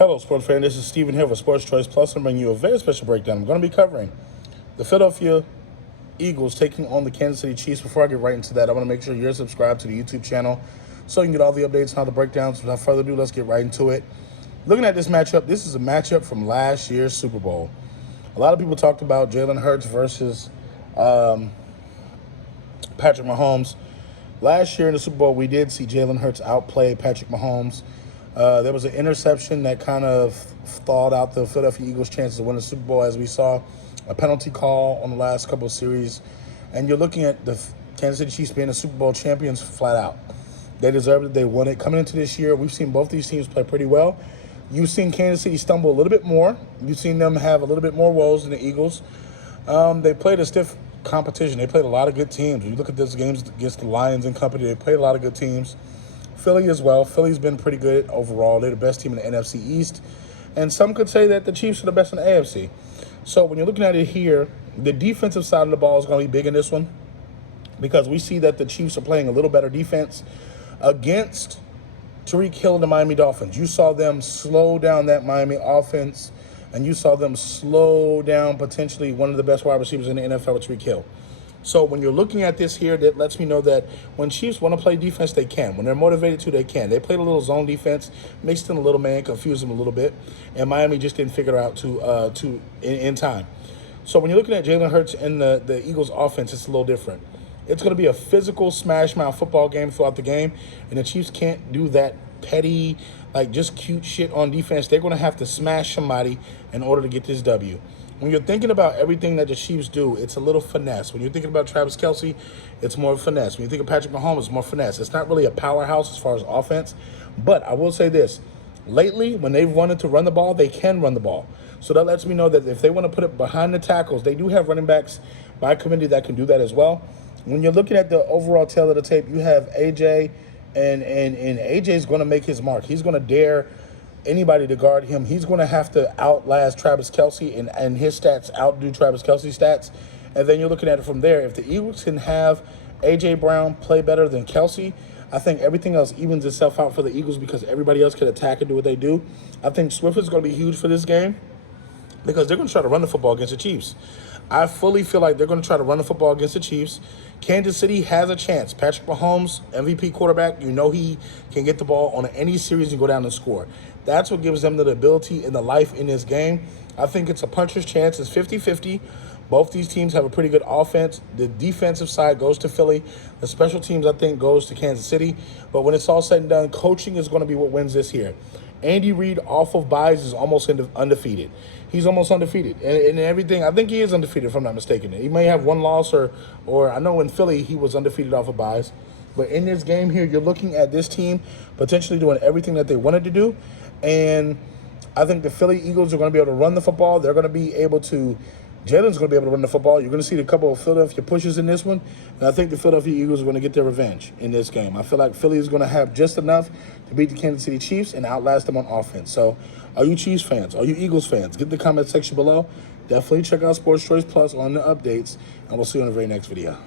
Hello, sports fan. This is Steven here for Sports Choice Plus. I'm bringing you a very special breakdown. I'm going to be covering the Philadelphia Eagles taking on the Kansas City Chiefs. Before I get right into that, I want to make sure you're subscribed to the YouTube channel so you can get all the updates and all the breakdowns. Without further ado, let's get right into it. Looking at this matchup, this is a matchup from last year's Super Bowl. A lot of people talked about Jalen Hurts versus Patrick Mahomes. Last year in the Super Bowl, we did see Jalen Hurts outplay Patrick Mahomes. There was an interception that kind of thawed out the Philadelphia Eagles' chances of winning the Super Bowl, as we saw a penalty call on the last couple of series. And you're looking at the Kansas City Chiefs being the Super Bowl champions flat out. They deserved it. They won it. Coming into this year, we've seen both these teams play pretty well. You've seen Kansas City stumble a little bit more. You've seen them have a little bit more woes than the Eagles. They played a stiff competition. They played a lot of good teams. When you look at those games against the Lions and company, they played a lot of good teams. Philly as well. Philly's been pretty good overall. They're the best team in the NFC East. And some could say that the Chiefs are the best in the AFC. So when you're looking at it here, the defensive side of the ball is going to be big in this one because we see that the Chiefs are playing a little better defense against Tyreek Hill and the Miami Dolphins. You saw them slow down that Miami offense, and you saw them slow down potentially one of the best wide receivers in the NFL with Tyreek Hill. So when you're looking at this here, that lets me know that when Chiefs want to play defense, they can. When they're motivated to, they can. They played a little zone defense, mixed in a little man, confused them a little bit, and Miami just didn't figure it out in time. So when you're looking at Jalen Hurts and the Eagles' offense, it's a little different. It's going to be a physical smash-mouth football game throughout the game, and the Chiefs can't do that petty, like just cute shit on defense. They're going to have to smash somebody in order to get this W. When you're thinking about everything that the Chiefs do, it's a little finesse. When you're thinking about Travis Kelce, it's more finesse. When you think of Patrick Mahomes, it's more finesse. It's not really a powerhouse as far as offense. But I will say this. Lately, when they've wanted to run the ball, they can run the ball. So that lets me know that if they want to put it behind the tackles, they do have running backs by committee that can do that as well. When you're looking at the overall tail of the tape, you have A.J., and A.J. is going to make his mark. He's going to dare anybody to guard him. He's going to have to outlast Travis Kelce, and his stats outdo Travis Kelce's stats. And then you're looking at it from there. If the Eagles can have A.J.Brown play better than Kelce, I think everything else evens itself out for the Eagles because everybody else can attack and do what they do. I think Swift is going to be huge for this game because they're going to try to run the football against the Chiefs. I fully feel like they're going to try to run the football against the Chiefs. Kansas City has a chance. Patrick Mahomes, MVP quarterback, you know he can get the ball on any series and go down and score. That's what gives them the ability and the life in this game. I think it's a puncher's chance. It's 50-50. Both these teams have a pretty good offense. The defensive side goes to Philly. The special teams, I think, goes to Kansas City. But when it's all said and done, coaching is going to be what wins this here. Andy Reid off of buys is almost undefeated. He's almost undefeated. And everything, I think he is undefeated if I'm not mistaken. He may have one loss or I know in Philly he was undefeated off of buys. But in this game here, you're looking at this team potentially doing everything that they wanted to do. And I think the Philly Eagles are going to be able to run the football. They're going to be able to Jalen's going to be able to run the football. You're going to see a couple of Philadelphia pushes in this one. And I think the Philadelphia Eagles are going to get their revenge in this game. I feel like Philly is going to have just enough to beat the Kansas City Chiefs and outlast them on offense. So are you Chiefs fans? Are you Eagles fans? Get in the comment section below. Definitely check out Sports Choice Plus on the updates. And we'll see you in the very next video.